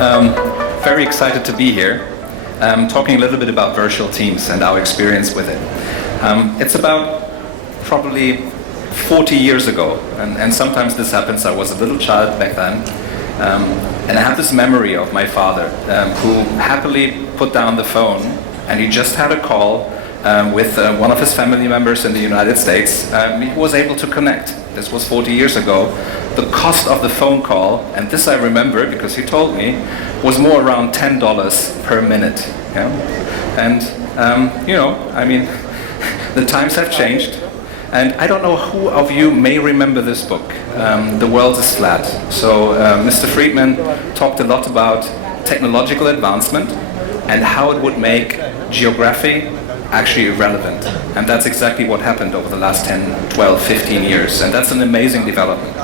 Very excited to be here, talking a little bit about virtual teams and our experience with it. It's about probably 40 years ago, and sometimes this happens. I was a little child back then, and I have this memory of my father who happily put down the phone, and he just had a call with one of his family members in the United States. He was able to connect. This was 40 years ago. The cost of the phone call, and this I remember because he told me, was more around $10 per minute. Yeah? And, I mean, the times have changed. And I don't know who of you may remember this book, The World is Flat. So Mr. Friedman talked a lot about technological advancement and how it would make geography actually irrelevant. And that's exactly what happened over the last 10, 12, 15 years. And that's an amazing development.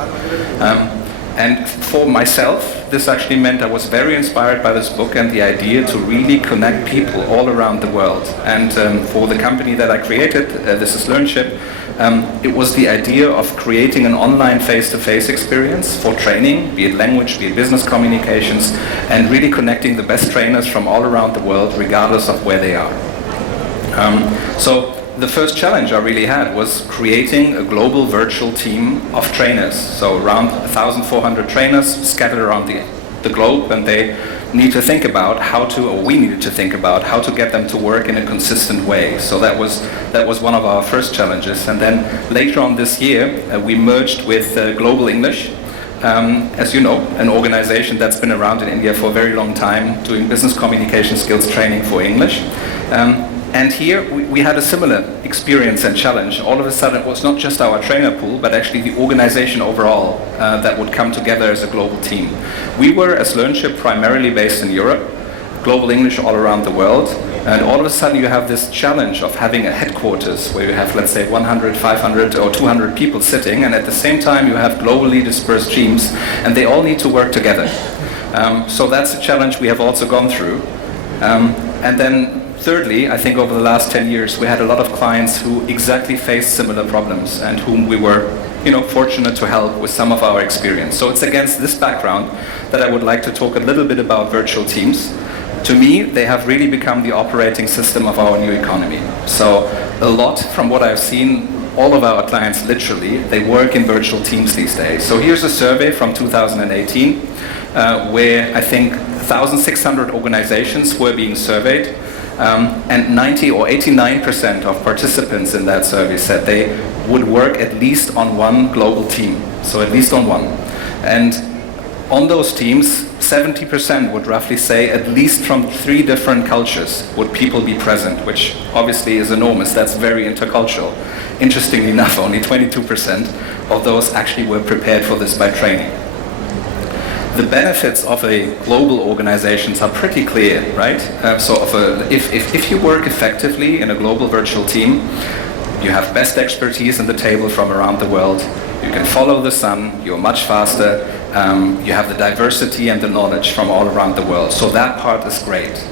And for myself, this actually meant I was very inspired by this book and the idea to really connect people all around the world. And for the company that I created, this is Learnship, it was the idea of creating an online face-to-face experience for training, be it language, be it business communications, and really connecting the best trainers from all around the world, regardless of where they are. So the first challenge I really had was creating a global virtual team of trainers. So around 1,400 trainers scattered around the globe, and they need to think about we needed to think about how to get them to work in a consistent way. So that was one of our first challenges. And then later on this year, we merged with GlobalEnglish. As you know, an organization that's been around in India for a very long time, doing business communication skills training for English. And here we had a similar experience and challenge. All of a sudden it was not just our trainer pool, but actually the organization overall that would come together as a global team. We were, as Learnship, primarily based in Europe, GlobalEnglish all around the world, and all of a sudden you have this challenge of having a headquarters where you have, let's say, 100, 500 or 200 people sitting, and at the same time you have globally dispersed teams, and they all need to work together. So that's a challenge we have also gone through. And then thirdly, I think over the last 10 years, we had a lot of clients who exactly faced similar problems and whom we were, fortunate to help with some of our experience. So it's against this background that I would like to talk a little bit about virtual teams. To me, they have really become the operating system of our new economy. So a lot from what I've seen, all of our clients literally, they work in virtual teams these days. So here's a survey from 2018 where I think 1,600 organizations were being surveyed. And 90 or 89% of participants in that survey said they would work at least on one global team, so at least on one. And on those teams, 70% would roughly say at least from 3 different cultures would people be present, which obviously is enormous. That's very intercultural. Interestingly enough, only 22% of those actually were prepared for this by training. The benefits of a global organizations are pretty clear, right? If you work effectively in a global virtual team, you have best expertise on the table from around the world. You can follow the sun. You're much faster. You have the diversity and the knowledge from all around the world. So that part is great.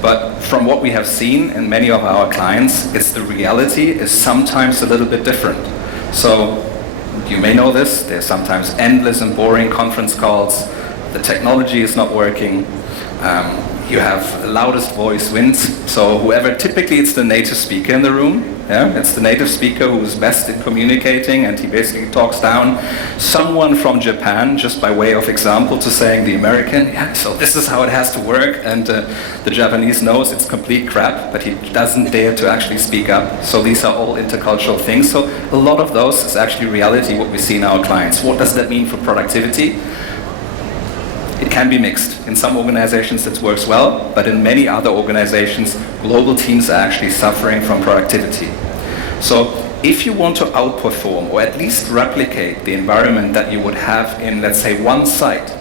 But from what we have seen in many of our clients, the reality is sometimes a little bit different. So you may know this. There's sometimes endless and boring conference calls. The technology is not working. You have the loudest voice wins. So whoever, typically it's the native speaker in the room. Yeah? It's the native speaker who is best in communicating, and he basically talks down someone from Japan, just by way of example, to saying the American, yeah, so this is how it has to work, and the Japanese knows it's complete crap, but he doesn't dare to actually speak up. So these are all intercultural things. So a lot of those is actually reality, what we see in our clients. What does that mean for productivity? It can be mixed. In some organizations it works well, but in many other organizations, global teams are actually suffering from productivity. So if you want to outperform or at least replicate the environment that you would have in, let's say, one site,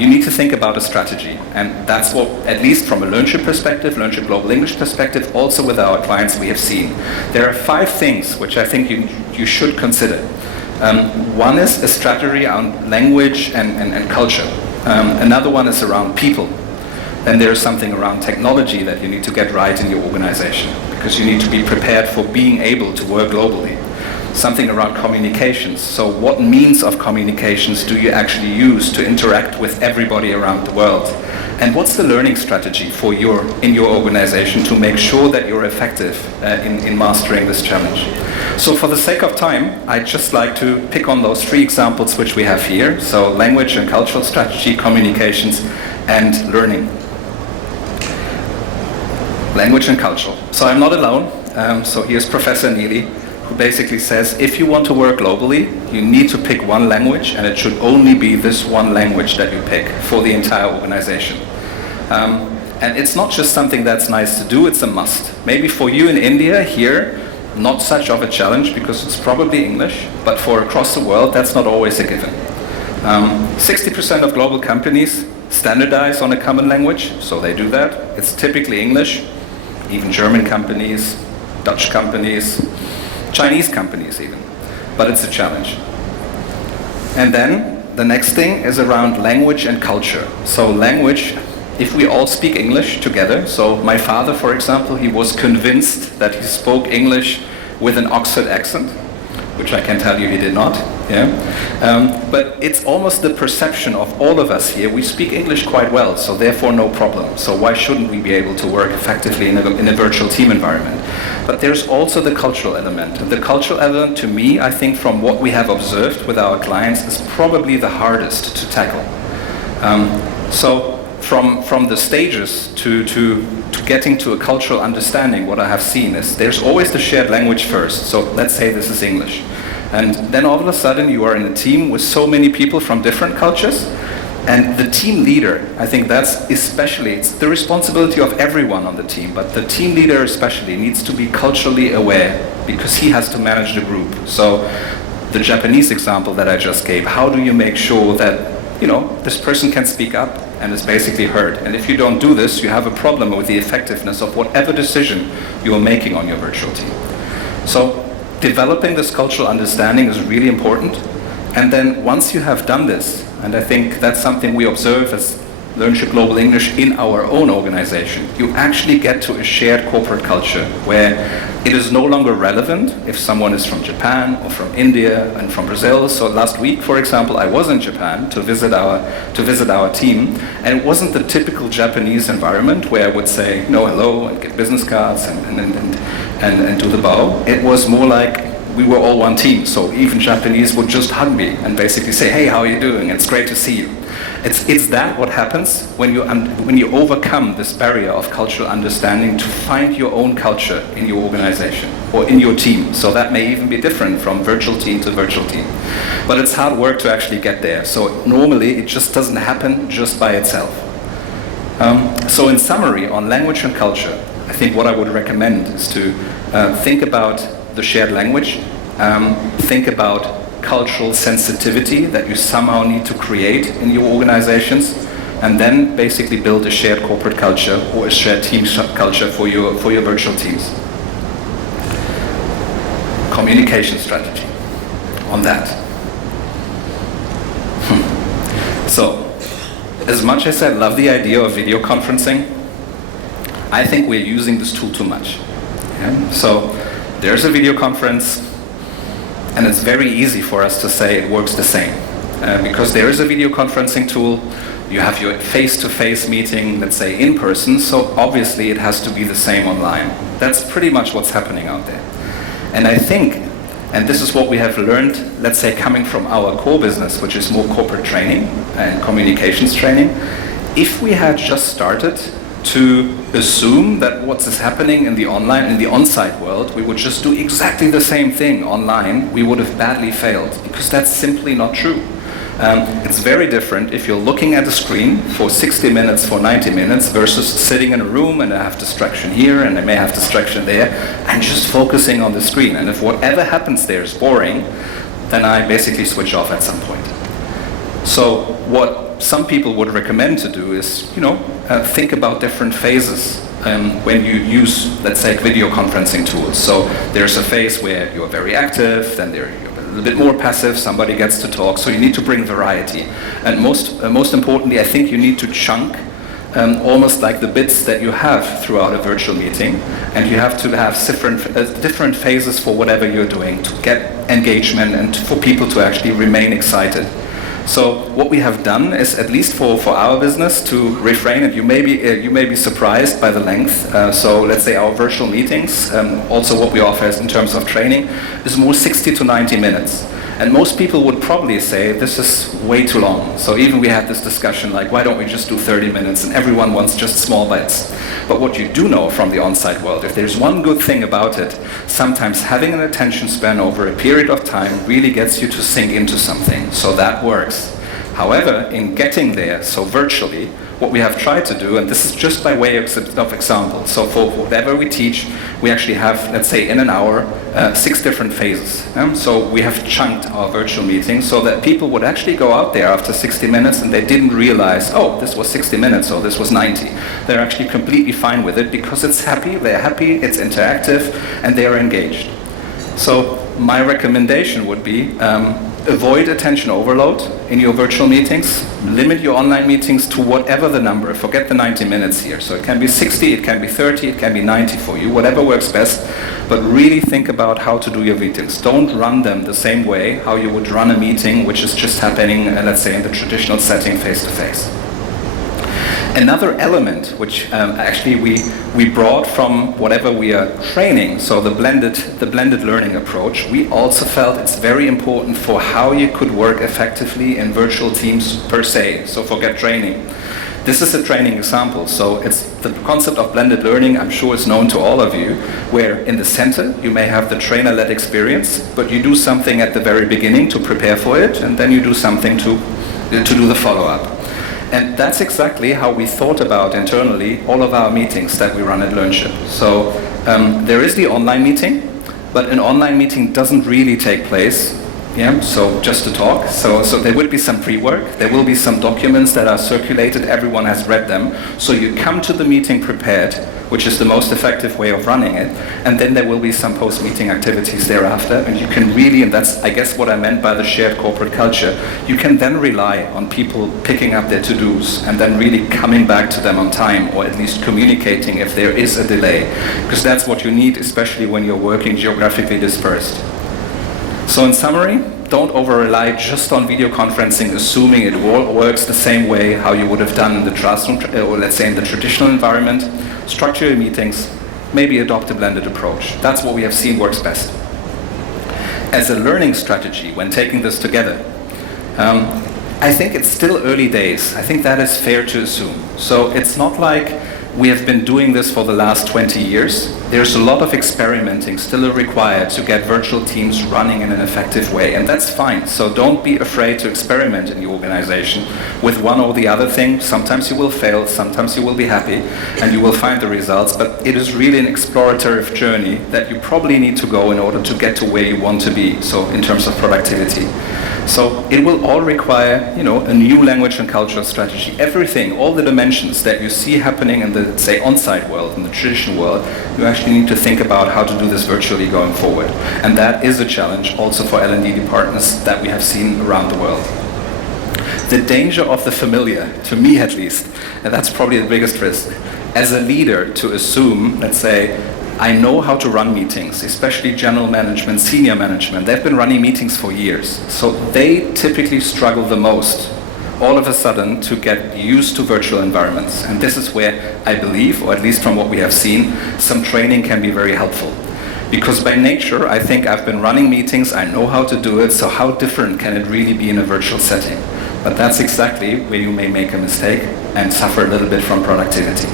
you need to think about a strategy. And that's what, at least from a Learnship perspective, Learnship Global English perspective, also with our clients we have seen. There are 5 things which I think you should consider. One is a strategy on language and culture. Another one is around people. Then there's something around technology that you need to get right in your organization, because you need to be prepared for being able to work globally. something around communications. So what means of communications do you actually use to interact with everybody around the world? And what's the learning strategy for in your organization to make sure that you're effective in mastering this challenge? So for the sake of time, I'd just like to pick on those 3 examples which we have here. So language and cultural strategy, communications, and learning. Language and cultural. So I'm not alone. So here's Professor Neely, who basically says, if you want to work globally, you need to pick one language, and it should only be this one language that you pick for the entire organization. And it's not just something that's nice to do, it's a must. Maybe for you in India, here, not such of a challenge because it's probably English, but for across the world, that's not always a given. 60% of global companies standardize on a common language, so they do that. It's typically English, even German companies, Dutch companies, Chinese companies even, but it's a challenge. And then the next thing is around language and culture. So language, if we all speak English together, so my father, for example, he was convinced that he spoke English with an Oxford accent, which I can tell you he did not. Yeah? But it's almost the perception of all of us here. We speak English quite well, so therefore no problem. So why shouldn't we be able to work effectively in a virtual team environment? But there's also the cultural element. And the cultural element, to me, I think from what we have observed with our clients, is probably the hardest to tackle. So from the stages to getting to a cultural understanding, what I have seen is there's always the shared language first. So let's say this is English. And then all of a sudden you are in a team with so many people from different cultures. And the team leader, I think that's especially, it's the responsibility of everyone on the team, but the team leader especially needs to be culturally aware because he has to manage the group. So the Japanese example that I just gave, how do you make sure that, you know, this person can speak up and is basically heard? And if you don't do this, you have a problem with the effectiveness of whatever decision you are making on your virtual team. So developing this cultural understanding is really important. And then once you have done this, and I think that's something we observe as Learnship Global English in our own organization, you actually get to a shared corporate culture where it is no longer relevant if someone is from Japan or from India and from Brazil. So last week, for example, I was in Japan to visit our team, and it wasn't the typical Japanese environment where I would say no, hello, and get business cards and do the bow. It was more like we were all one team, so even Japanese would just hug me and basically say, hey, how are you doing? It's great to see you. It's that what happens when you overcome this barrier of cultural understanding to find your own culture in your organization or in your team. So that may even be different from virtual team to virtual team. But it's hard work to actually get there. So normally it just doesn't happen just by itself. So in summary, on language and culture, I think what I would recommend is to think about the shared language, think about cultural sensitivity that you somehow need to create in your organizations, and then basically build a shared corporate culture or a shared team culture for your virtual teams. Communication strategy on that. So, as much as I love the idea of video conferencing, I think we're using this tool too much. Yeah? So, there's a video conference, and it's very easy for us to say it works the same. Because there is a video conferencing tool, you have your face-to-face meeting, let's say in person, so obviously it has to be the same online. That's pretty much what's happening out there. And I think, and this is what we have learned, let's say coming from our core business, which is more corporate training and communications training, if we had just started to assume that what is happening in the online, in the on-site world, we would just do exactly the same thing online, we would have badly failed, because that's simply not true. It's very different if you're looking at a screen for 60 minutes, for 90 minutes, versus sitting in a room and I have distraction here and I may have distraction there, and just focusing on the screen. And if whatever happens there is boring, then I basically switch off at some point. So what some people would recommend to do is, think about different phases when you use, let's say, video conferencing tools. So there's a phase where you're very active, then you're a little bit more passive, somebody gets to talk, so you need to bring variety. And most importantly, I think you need to chunk almost like the bits that you have throughout a virtual meeting, and you have to have different phases for whatever you're doing to get engagement and for people to actually remain excited. So what we have done is, at least for our business, to refrain, and you may be surprised by the length. So let's say our virtual meetings, also what we offer in terms of training, is more 60 to 90 minutes. And most people would probably say this is way too long. So even we had this discussion like, why don't we just do 30 minutes, and everyone wants just small bites. But what you do know from the on-site world, if there's one good thing about it, sometimes having an attention span over a period of time really gets you to sink into something. So that works. However, in getting there, so virtually, what we have tried to do, and this is just by way of example, so for whatever we teach, we actually have, let's say in an hour, 6 different phases. So we have chunked our virtual meetings so that people would actually go out there after 60 minutes and they didn't realize, oh, this was 60 minutes or this was 90. They're actually completely fine with it because they're happy, it's interactive, and they are engaged. So my recommendation would be, avoid attention overload in your virtual meetings. Limit your online meetings to whatever the number. Forget the 90 minutes here. So it can be 60, it can be 30, it can be 90 for you, whatever works best. But really think about how to do your meetings. Don't run them the same way how you would run a meeting which is just happening, let's say, in the traditional setting face-to-face. Another element which actually we brought from whatever we are training, so the blended learning approach, we also felt it's very important for how you could work effectively in virtual teams per se. So forget training. This is a training example. So it's the concept of blended learning, I'm sure is known to all of you, where in the center you may have the trainer-led experience, but you do something at the very beginning to prepare for it, and then you do something to do the follow-up. And that's exactly how we thought about internally all of our meetings that we run at Learnship. So there is the online meeting, but an online meeting doesn't really take place. Yeah, so just to talk. So there would be some pre-work, there will be some documents that are circulated, everyone has read them. So you come to the meeting prepared, which is the most effective way of running it, and then there will be some post-meeting activities thereafter, and you can really, and that's I guess what I meant by the shared corporate culture, you can then rely on people picking up their to-dos and then really coming back to them on time, or at least communicating if there is a delay, because that's what you need, especially when you're working geographically dispersed. So in summary, don't over-rely just on video conferencing, assuming it works the same way how you would have done in the classroom, or let's say in the traditional environment. Structure your meetings, maybe adopt a blended approach. That's what we have seen works best. As a learning strategy, when taking this together, I think it's still early days. I think that is fair to assume. So it's not like we have been doing this for the last 20 years. There's a lot of experimenting still required to get virtual teams running in an effective way, and that's fine. So don't be afraid to experiment in your organization with one or the other thing. Sometimes you will fail, sometimes you will be happy, and you will find the results, but it is really an exploratory journey that you probably need to go in order to get to where you want to be, so in terms of productivity. So it will all require, a new language and cultural strategy. Everything, all the dimensions that you see happening in the, say, on-site world, in the traditional world, you actually need to think about how to do this virtually going forward. And that is a challenge also for L&D departments that we have seen around the world. The danger of the familiar, to me at least, and that's probably the biggest risk, as a leader to assume, let's say, I know how to run meetings, especially general management, senior management. They've been running meetings for years. So they typically struggle the most, all of a sudden, to get used to virtual environments. And this is where I believe, or at least from what we have seen, some training can be very helpful. Because by nature, I think I've been running meetings, I know how to do it, so how different can it really be in a virtual setting? But that's exactly where you may make a mistake and suffer a little bit from productivity.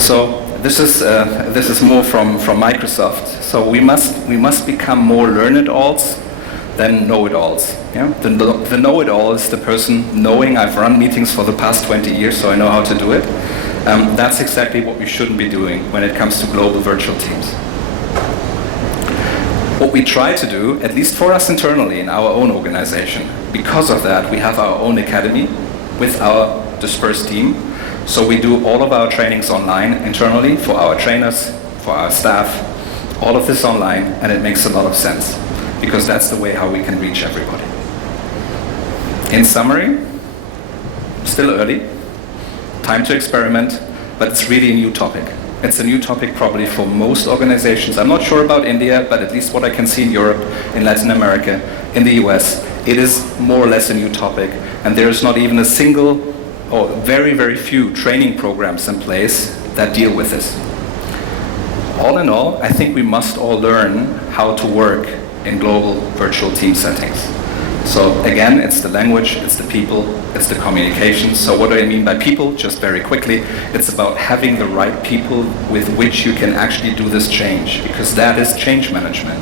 So this is more from Microsoft. So we must become more learn-it-alls than know-it-alls. Yeah? The know-it-all is the person knowing I've run meetings for the past 20 years, so I know how to do it. That's exactly what we shouldn't be doing when it comes to global virtual teams. What we try to do, at least for us internally in our own organization, because of that, we have our own academy with our dispersed team. So we do all of our trainings online internally for our trainers, for our staff, all of this online, and it makes a lot of sense because that's the way how we can reach everybody. In summary, still early. time to experiment, but it's really a new topic. It's a new topic probably for most organizations. I'm not sure about India, but at least what I can see in Europe, in Latin America, in the US, it is more or less a new topic, and there's not even a single or very, very few training programs in place that deal with this. All in all, I think we must all learn how to work in global virtual team settings. So again, it's the language, it's the people, it's the communication. So what do I mean by people? Just very quickly, it's about having the right people with which you can actually do this change, because that is change management.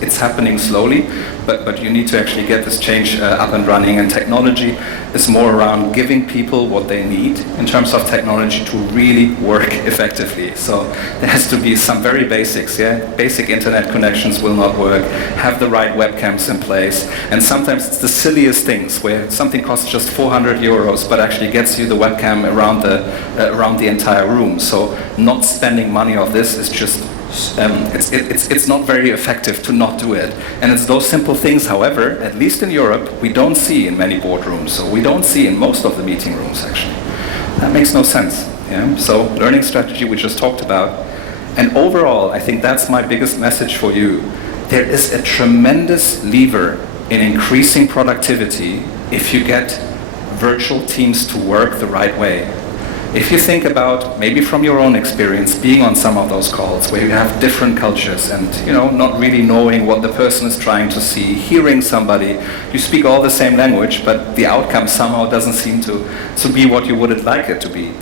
It's happening slowly, but you need to actually get this change up and running, and technology is more around giving people what they need in terms of technology to really work effectively. So there has to be some very basics, Basic internet connections will not work, have the right webcams in place, and sometimes it's the silliest things where something costs just 400 euros but actually gets you the webcam around the entire room. So not spending money on this is just it's not very effective to not do it. And it's those simple things, however, at least in Europe, we don't see in many boardrooms. So we don't see in most of the meeting rooms, actually. That makes no sense. So learning strategy we just talked about. And overall, I think that's my biggest message for you. There is a tremendous lever in increasing productivity if you get virtual teams to work the right way. If you think about, maybe from your own experience, being on some of those calls where you have different cultures and, not really knowing what the person is trying to see, hearing somebody, you speak all the same language, but the outcome somehow doesn't seem to be what you would like it to be.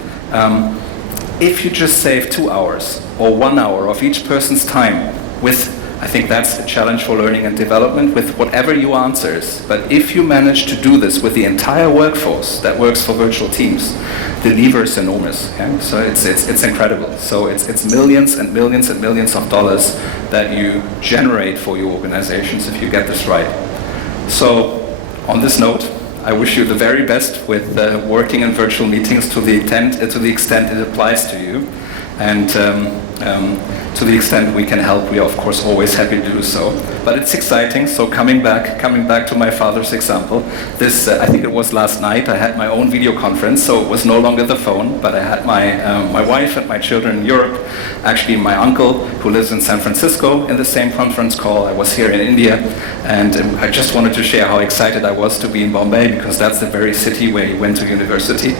If you just save 2 hours or 1 hour of each person's time I think that's the challenge for learning and development with whatever your answers. But if you manage to do this with the entire workforce that works for virtual teams, the lever is enormous. So it's incredible. So it's millions and millions and millions of dollars that you generate for your organizations if you get this right. So on this note, I wish you the very best with working in virtual meetings to the extent it applies to you. And to the extent we can help, we are of course always happy to do so. But it's exciting. So coming back to my father's example, this I think it was last night. I had my own video conference, so it was no longer the phone, but I had my wife and my children in Europe. Actually, my uncle who lives in San Francisco in the same conference call. I was here in India, and I just wanted to share how excited I was to be in Bombay, because that's the very city where he went to university.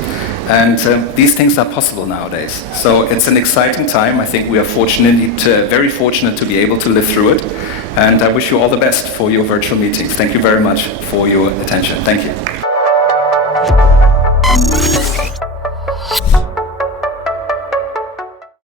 And these things are possible nowadays. So it's an exciting time. I think we are very fortunate to be able to live through it. And I wish you all the best for your virtual meetings. Thank you very much for your attention. Thank you.